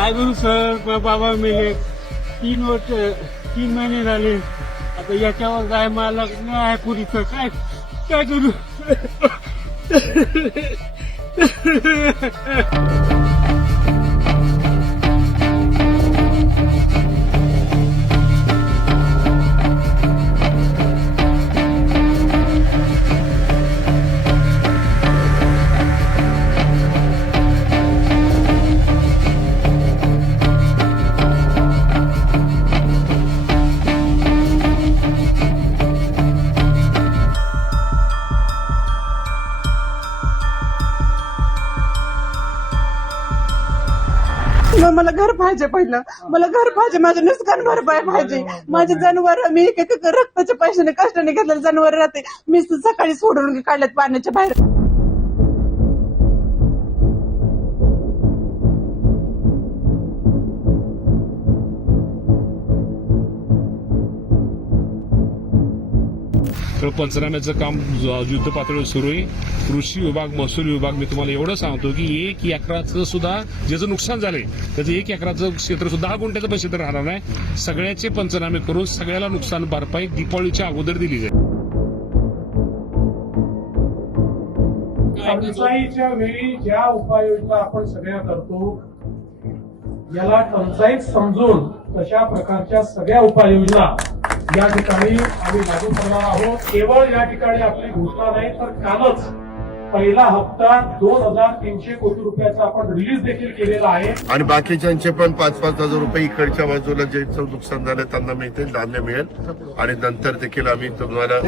काय करू सर, बाबा मेले 3 महिने झाले. आता याच्यावर काय मला नाही पुरीचं काय काय करू. मला घर पाहिजे, पहिलं मला घर पाहिजे, माझं नुकसान भरपाई पाहिजे. माझे जनावर मी एक रक्ताच्या पैशाने कष्टाने घेतलेले जनावर राहते. मी सकाळी सोडून काढल्यात पाण्याच्या बाहेर. तर पंचनाम्याचं काम युद्ध पातळीवर सुरू आहे. कृषी विभाग, महसूल विभाग, मी तुम्हाला एवढं सांगतो की 1 एकराचं सुद्धा ज्याचं नुकसान झालंय त्याचं 1 एकराचं क्षेत्र सुद्धा 10 गुंठ्याचं पण क्षेत्र राहणार नाही. सगळ्याचे पंचनामे करून सगळ्याला नुकसान भरपाई दीपावलीच्या अगोदर दिली जाईल. टंचाईच्या वेळी ज्या उपाययोजना आपण सगळ्या करतो याला टंचाईत समजून तशा प्रकारच्या सगळ्या उपाययोजना या ठिकाणी आम्ही लागू करणार आहोत. केवळ या ठिकाणी आपली घोषणा नाही तर कालच पहिला हप्ता 2,300 कोटी रुपयाचा आपण रिलीज देखील केलेला आहे. आणि बाकीच्यांचे पण 5-5 हजार रुपये इकडच्या बाजूला ज्यांचं नुकसान झालं त्यांना मिळतील, धान्य मिळेल आणि नंतर देखील आम्ही तुम्हाला